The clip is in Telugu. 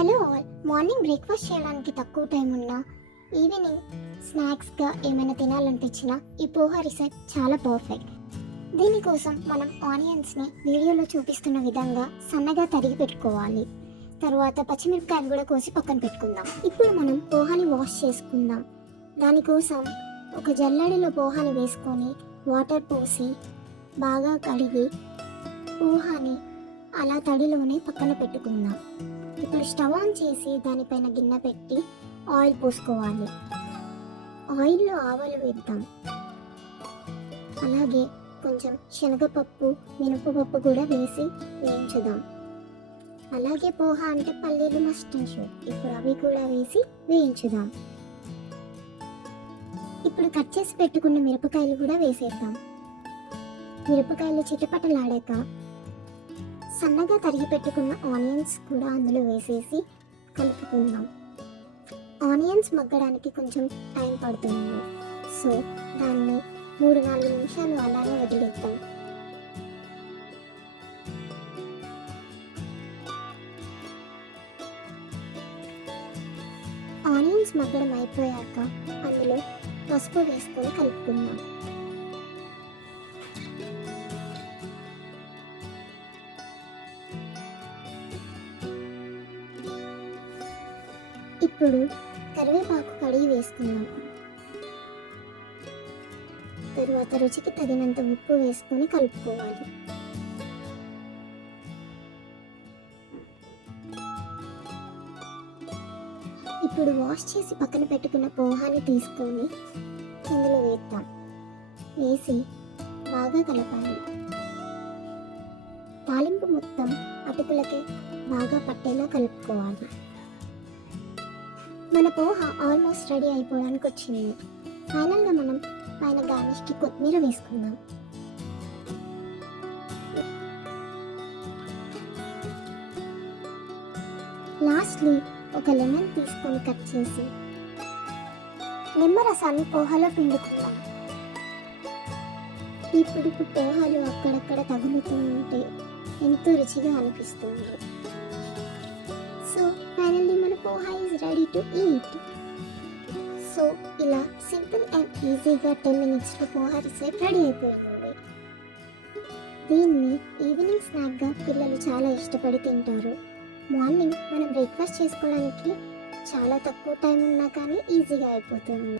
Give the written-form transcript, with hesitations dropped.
హలో ఆల్, మార్నింగ్ బ్రేక్ఫాస్ట్ చేయడానికి తక్కువ టైం ఉన్నా ఈవినింగ్ స్నాక్స్గా ఏమైనా తినాలనిపించినా ఈ పోహా రిసెప్ట్ చాలా పర్ఫెక్ట్. దీనికోసం మనం ఆనియన్స్ని వీడియోలో చూపిస్తున్న విధంగా సన్నగా తరిగి పెట్టుకోవాలి. తర్వాత పచ్చిమిరపకాయలు కూడా కోసి పక్కన పెట్టుకుందాం. ఇప్పుడు మనం పోహాని వాష్ చేసుకుందాం. దానికోసం ఒక జల్లెడలో పోహాని వేసుకొని వాటర్ పోసి బాగా కడిగి పోహాని అలా తడిలోనే పక్కన పెట్టుకుందాం. ఇప్పుడు స్టవ్ ఆన్ చేసి దానిపైన గిన్నె పెట్టి ఆయిల్ పోసుకోవాలి. ఆయిల్లో ఆవాలు వేద్దాం. అలాగే కొంచెం శనగపప్పు, మినపపప్పు కూడా వేసి వేయించుదాం. అలాగే పోహా అంటే పల్లీలు మస్ట్ అండ్ షుడ్. ఇప్పుడు అవి కూడా వేసి వేయించుదాం. ఇప్పుడు కట్ చేసి పెట్టుకున్న మిరపకాయలు కూడా వేసేద్దాం. మిరపకాయలు చిటపటలాడాక సన్నగా తరిగి పెట్టుకున్న ఆనియన్స్ కూడా అందులో వేసేసి కలుపుకుందాం. ఆనియన్స్ మగ్గడానికి కొంచెం టైం పడుతుంది, సో దాన్ని 3-4 నిమిషాలు అలానే వదిలేద్దాం. ఆనియన్స్ మగ్గడం అయిపోయాక అందులో పసుపు వేసుకొని కలుపుకుందాం. ఇప్పుడు కరివేపాకు కడిగి వేసుకుందాం. తరువాత రుచికి తగినంత ఉప్పు వేసుకొని కలుపుకోవాలి. ఇప్పుడు వాష్ చేసి పక్కన పెట్టుకున్న పోహాని తీసుకొని ఇందులో వేద్దాం. వేసి బాగా కలపాలి. తాలింపు మొత్తం అటుకులకి బాగా పట్టేలా కలుపుకోవాలి. మన పోహా ఆల్మోస్ట్ రెడీ అయిపోవడానికి వచ్చింది. ఫైనల్గా మనం పైన గార్నిష్కి కొత్తిమీర వేసుకుందాం. లాస్ట్లీ ఒక లెమన్ తీసుకొని కట్ చేసి నిమ్మరసాన్ని పోహాలో పిండుకుందాం. ఇప్పుడు పోహాలు అక్కడక్కడ తగులుతూ ఉంటే ఎంతో రుచిగా అనిపిస్తుంది. సో ఫైనల్లీ మన poha is ready to eat. So ఇలా సింపుల్ అండ్ ఈజీగా 10 minutesలో పోహా రిసెప్ట్ రెడీ అయిపోయింది. దీన్ని ఈవినింగ్ స్నాక్గా పిల్లలు చాలా ఇష్టపడి తింటారు. మార్నింగ్ మనం బ్రేక్ఫాస్ట్ చేసుకోవడానికి చాలా తక్కువ టైం ఉన్నా కానీ ఈజీగా అయిపోతుంది.